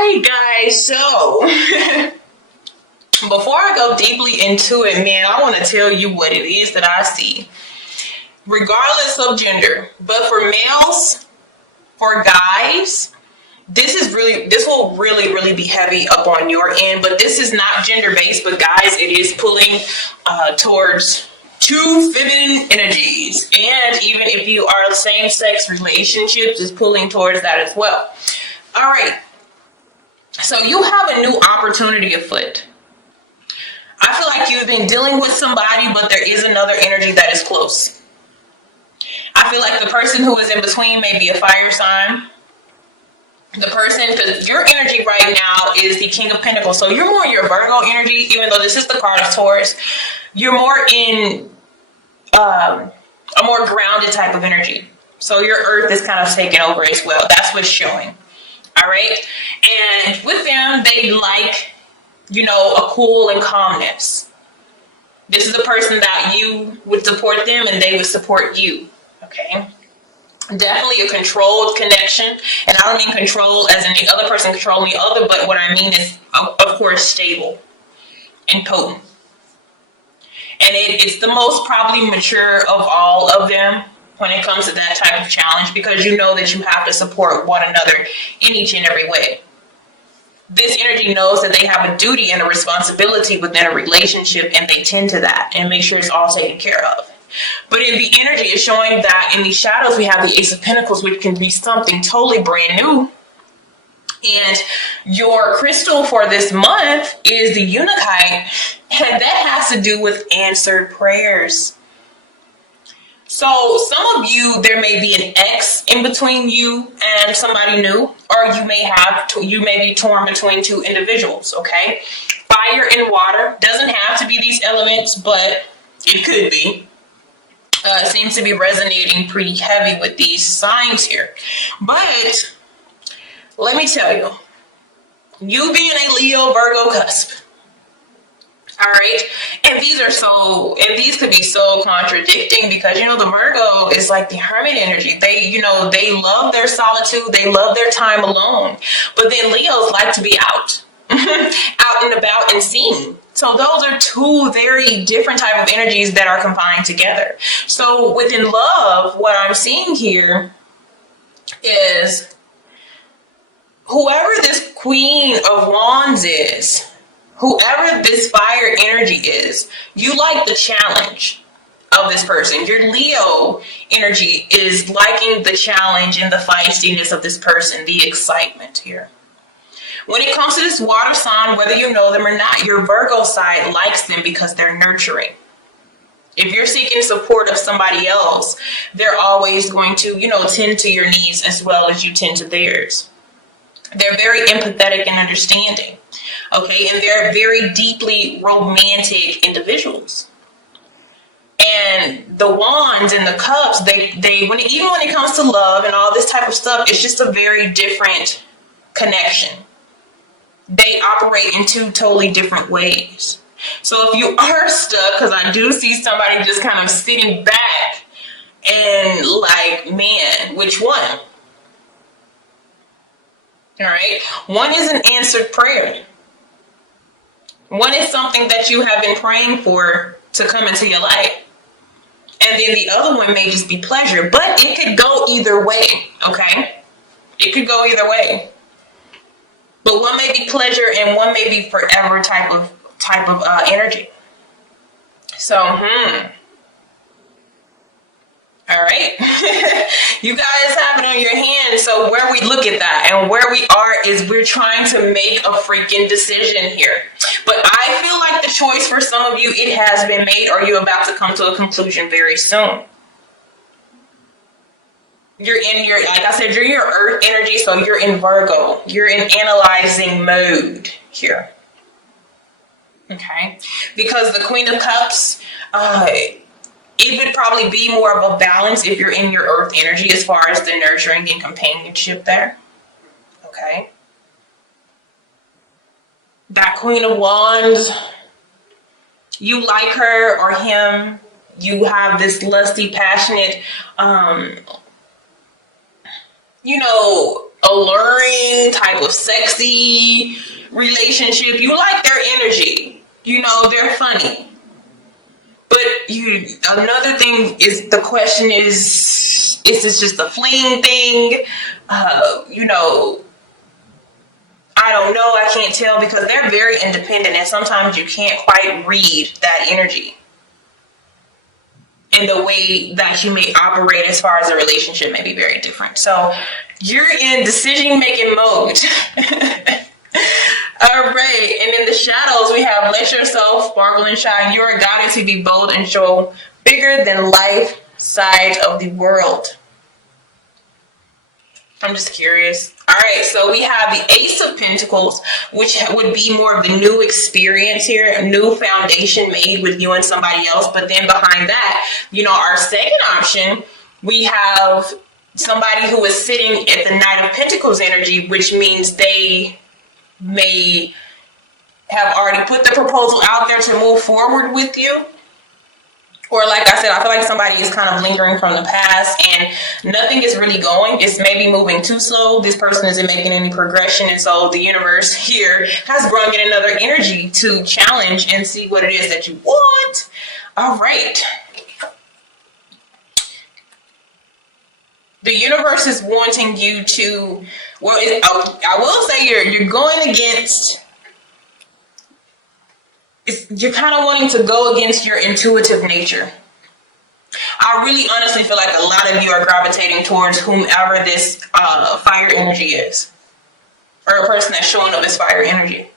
right, guys. So before I go deeply into it, man, I want to tell you what it is that I see, regardless of gender. But for males, for guys, this will really be heavy up on your end. But this is not gender based. But guys, it is pulling towards two feminine energies, and even if you are same sex relationships, is pulling towards that as well. All right. So you have a new opportunity afoot. I feel like you've been dealing with somebody, but there is another energy that is close. I feel like the person who is in between may be a fire sign. The person, because your energy right now is the King of Pentacles. So you're more your Virgo energy, even though this is the card of Taurus. You're more in a more grounded type of energy. So your earth is kind of taking over as well. That's what's showing. All right. And with them, they like, a cool and calmness. This is a person that you would support them and they would support you. Okay. Definitely a controlled connection. And I don't mean control as in the other person controlling the other, but what I mean is, of course, stable and potent. And it's the most probably mature of all of them when it comes to that type of challenge, because you know that you have to support one another in each and every way. This energy knows that they have a duty and a responsibility within a relationship, and they tend to that and make sure it's all taken care of. But in the energy, it's showing that in the shadows, we have the Ace of Pentacles, which can be something totally brand new. And your crystal for this month is the Unakite, and that has to do with answered prayers. So some of you, there may be an X in between you and somebody new, or you may be torn between two individuals, okay? Fire and water doesn't have to be these elements, but it could be. Seems to be resonating pretty heavy with these signs here. But let me tell you, you being a Leo Virgo cusp, all right, and these could be so contradicting, because the Virgo is like the hermit energy. They love their solitude, they love their time alone, but then Leos like to be out and about and seen. So those are two very different type of energies that are combined together. So within love, what I'm seeing here is whoever this Queen of Wands is, whoever this fire energy is, you like the challenge of this person. Your Leo energy is liking the challenge and the feistiness of this person, the excitement here. When it comes to this water sign, whether you know them or not, your Virgo side likes them because they're nurturing. If you're seeking support of somebody else, they're always going to, tend to your needs as well as you tend to theirs. They're very empathetic and understanding. Okay, and they're very deeply romantic individuals. And the wands and the cups, even when it comes to love and all this type of stuff, it's just a very different connection. They operate in two totally different ways. So if you are stuck, because I do see somebody just kind of sitting back and like, man, which one? All right. One is an answered prayer. One is something that you have been praying for to come into your life. And then the other one may just be pleasure, but it could go either way. Okay. It could go either way. But one may be pleasure and one may be forever type of energy. So, all right. You guys have it on your hands. So where we look at that and where we are is we're trying to make a freaking decision here. But I feel like the choice for some of you, it has been made, or you're about to come to a conclusion very soon. You're in like I said, you're your earth energy, so you're in Virgo. You're in analyzing mode here. Okay? Because the Queen of Cups, it would probably be more of a balance if you're in your earth energy as far as the nurturing and companionship there. Okay? That Queen of Wands, you like her or him. You have this lusty, passionate, alluring, type of sexy relationship. You like their energy. You know, they're funny. But another thing is, the question is this just a fleeing thing? You know, I don't know. I can't tell, because they're very independent, and sometimes you can't quite read that energy and the way that you may operate as far as a relationship may be very different. So you're in decision-making mode. All right. And in the shadows, we have let yourself sparkle and shine. You are guided to be bold and show bigger than life side of the world. I'm just curious. All right, so we have the Ace of Pentacles, which would be more of the new experience here, a new foundation made with you and somebody else. But then behind that, you know, our second option, we have somebody who is sitting at the Knight of Pentacles energy, which means they may have already put the proposal out there to move forward with you. Or like I said, I feel like somebody is kind of lingering from the past and nothing is really going. It's maybe moving too slow. This person isn't making any progression. And so the universe here has brought in another energy to challenge and see what it is that you want. All right. The universe is wanting you to, well, I will say you're going against, you're kind of wanting to go against your intuitive nature. I really honestly feel like a lot of you are gravitating towards whomever this fire energy is, or a person that's showing up as fire energy.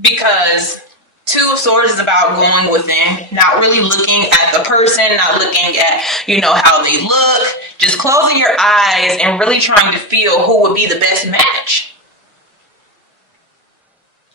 Because Two of Swords is about going within, not really looking at the person, not looking at, you know, how they look, just closing your eyes and really trying to feel who would be the best match.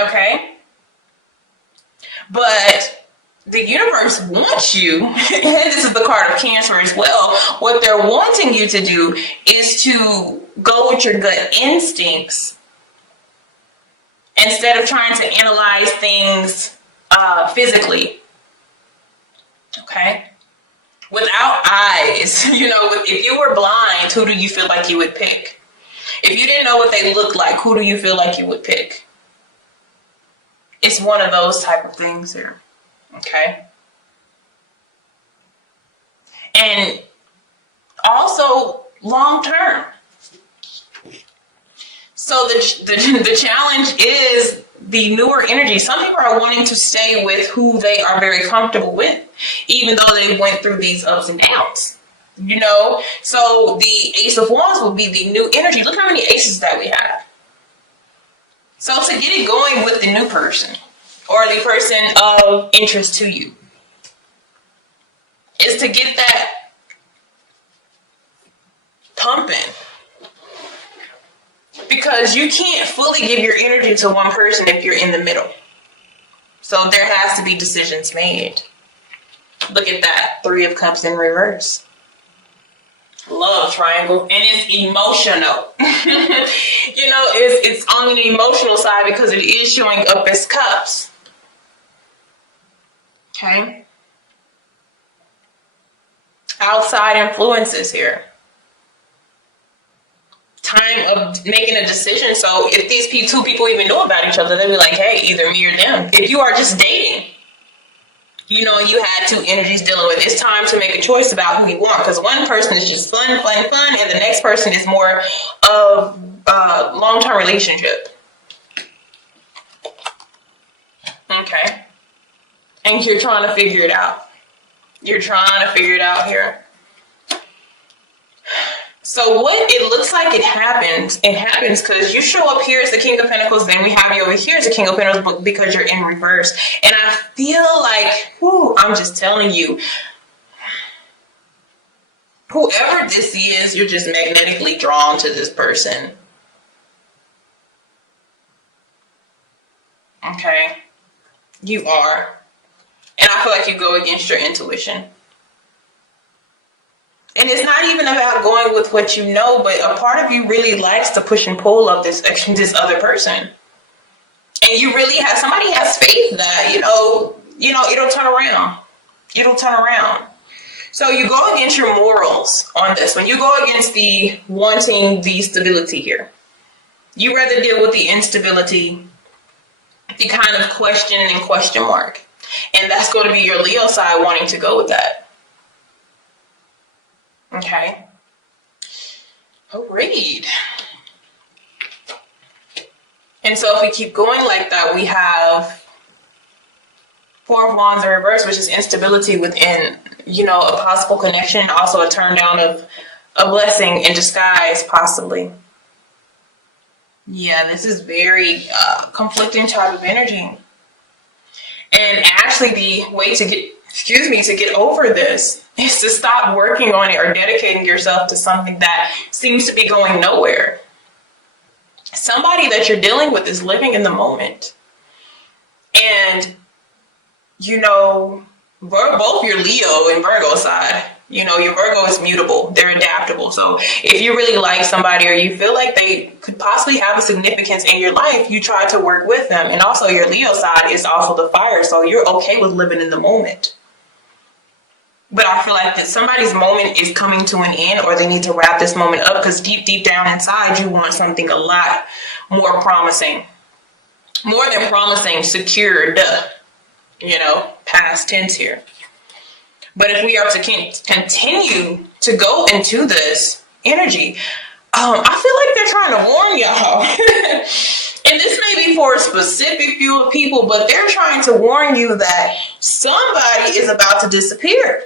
Okay? But the universe wants you, and this is the card of Cancer as well, what they're wanting you to do is to go with your gut instincts instead of trying to analyze things physically. Okay? Without eyes, you know, if you were blind, who do you feel like you would pick? If you didn't know what they look like, who do you feel like you would pick? It's one of those type of things here. Okay? And also long term. So the challenge is the newer energy. Some people are wanting to stay with who they are very comfortable with, even though they went through these ups and downs. You know? So the Ace of Wands will be the new energy. Look how many aces that we have. So to get it going with the new person, or the person of interest to you, is to get that pumping. Because you can't fully give your energy to one person if you're in the middle. So there has to be decisions made. Look at that. 3 of Cups in reverse. Love triangle. And it's emotional. You know, it's on the emotional side because it is showing up as cups. Okay? Outside influences here. Time of making a decision. So if these two people even know about each other, they'll be like, hey, either me or them. If you are just dating, you know, you had 2 energies dealing with, it's time to make a choice about who you want. Because one person is just fun, and the next person is more of a long-term relationship. Okay. And you're trying to figure it out. You're trying to figure it out here. So what it looks like it happens because you show up here as the King of Pentacles, then we have you over here as the King of Pentacles because you're in reverse. And I feel like, I'm just telling you, whoever this is, you're just magnetically drawn to this person. Okay? You are. And I feel like you go against your intuition. And it's not even about going with what you know, but a part of you really likes the push and pull of this other person. And you really have, somebody has faith that, you know, it'll turn around. It'll turn around. So you go against your morals on this one. You go against the wanting the stability here. You rather deal with the instability, the kind of question and question mark. And that's going to be your Leo side wanting to go with that. Okay. Oh, read. And so if we keep going like that, we have Four of Wands in reverse, which is instability within, a possible connection, also a turn down of a blessing in disguise, possibly. Yeah, this is very conflicting type of energy. And actually the way to get over this is to stop working on it or dedicating yourself to something that seems to be going nowhere. Somebody that you're dealing with is living in the moment. And, both your Leo and Virgo side, your Virgo is mutable. They're adaptable. So if you really like somebody or you feel like they could possibly have a significance in your life, you try to work with them. And also your Leo side is also the fire. So you're okay with living in the moment. But I feel like that somebody's moment is coming to an end, or they need to wrap this moment up, because deep down inside, you want something a lot more promising. More than promising, secured, past tense here. But if we are to continue to go into this energy, I feel like they're trying to warn y'all. And this may be for a specific few of people, but they're trying to warn you that somebody is about to disappear.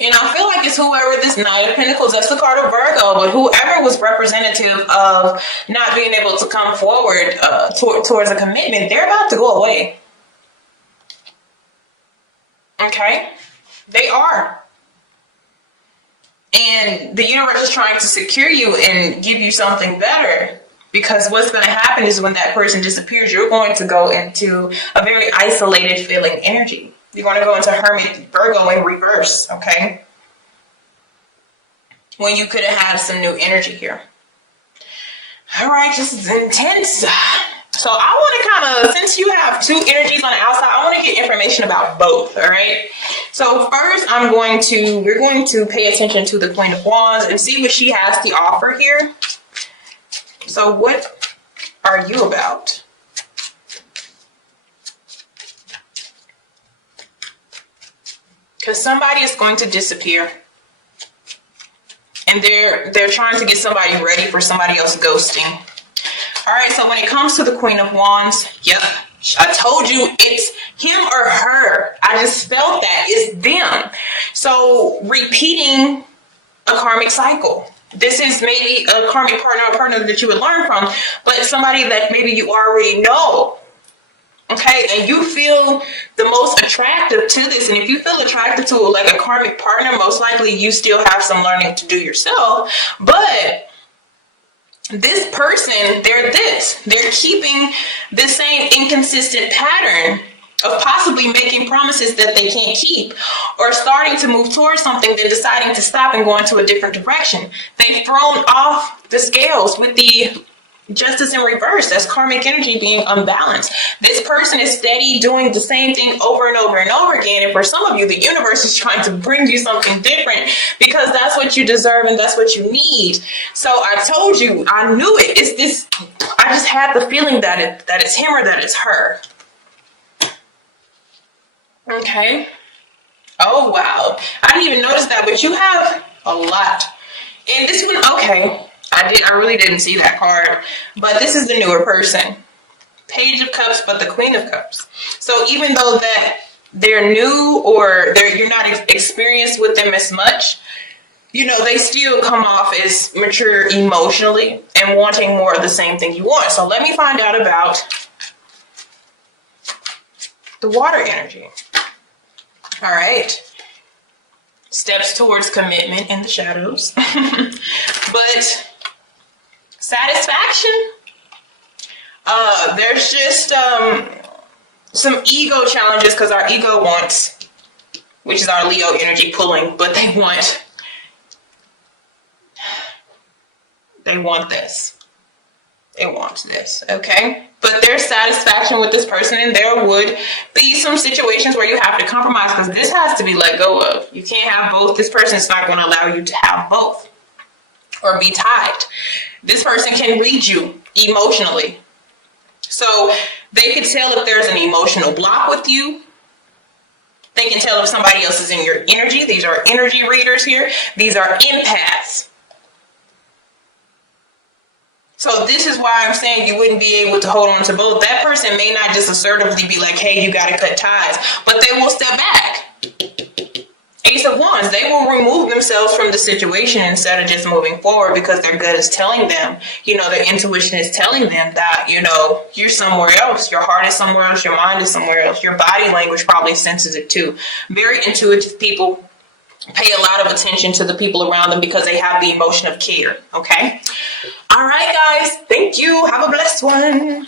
And I feel like it's whoever this Knight of Pentacles, that's the card of Virgo, but whoever was representative of not being able to come forward towards a commitment, they're about to go away. Okay? They are. And the universe is trying to secure you and give you something better. Because what's going to happen is when that person disappears, you're going to go into a very isolated feeling energy. You're going to go into Hermit Virgo in reverse, okay? When you could have had some new energy here. All right, this is intense. So I want to kind of, since you have two energies on the outside, I want to get information about both, all right? So first, we're going to pay attention to the Queen of Wands and see what she has to offer here. So what are you about? Because somebody is going to disappear. And they're trying to get somebody ready for somebody else ghosting. All right, so when it comes to the Queen of Wands, yep, I told you it's him or her. I just felt that. It's them. So repeating a karmic cycle. This is maybe a karmic partner, a partner that you would learn from, but somebody that maybe you already know. Okay, and you feel the most attractive to this. And if you feel attracted to like a karmic partner, most likely you still have some learning to do yourself. But this person, they're keeping the same inconsistent pattern of possibly making promises that they can't keep, or starting to move towards something, then deciding to stop and go into a different direction. They've thrown off the scales with the Justice in reverse. That's karmic energy being unbalanced. This person is steady doing the same thing over and over and over again. And for some of you, the universe is trying to bring you something different because that's what you deserve and that's what you need. So I told you, I knew it. It's this. I just had the feeling that it's him or that it's her. Okay. Oh, wow. I didn't even notice that, but you have a lot. And this one, okay. I really didn't see that card, but this is the newer person. Page of Cups, but the Queen of Cups. So even though that they're new or you're not experienced with them as much, they still come off as mature emotionally and wanting more of the same thing you want. So let me find out about the water energy. All right. Steps towards commitment in the shadows. But satisfaction, there's just some ego challenges because our ego wants, which is our Leo energy pulling, but they want this. They want this, okay? But but there's satisfaction with this person, and there would be some situations where you have to compromise, because this has to be let go of. You can't have both. This person's not going to allow you to have both or be tied. This person can read you emotionally. So they can tell if there's an emotional block with you. They can tell if somebody else is in your energy. These are energy readers here. These are empaths. So this is why I'm saying you wouldn't be able to hold on to both. That person may not just assertively be like, hey, you got to cut ties, but they will step back. Ace of Wands, they will remove themselves from the situation instead of just moving forward, because their gut is telling them, their intuition is telling them that, you're somewhere else. Your heart is somewhere else. Your mind is somewhere else. Your body language probably senses it too. Very intuitive people pay a lot of attention to the people around them because they have the emotion of care. Okay. All right, guys. Thank you. Have a blessed one.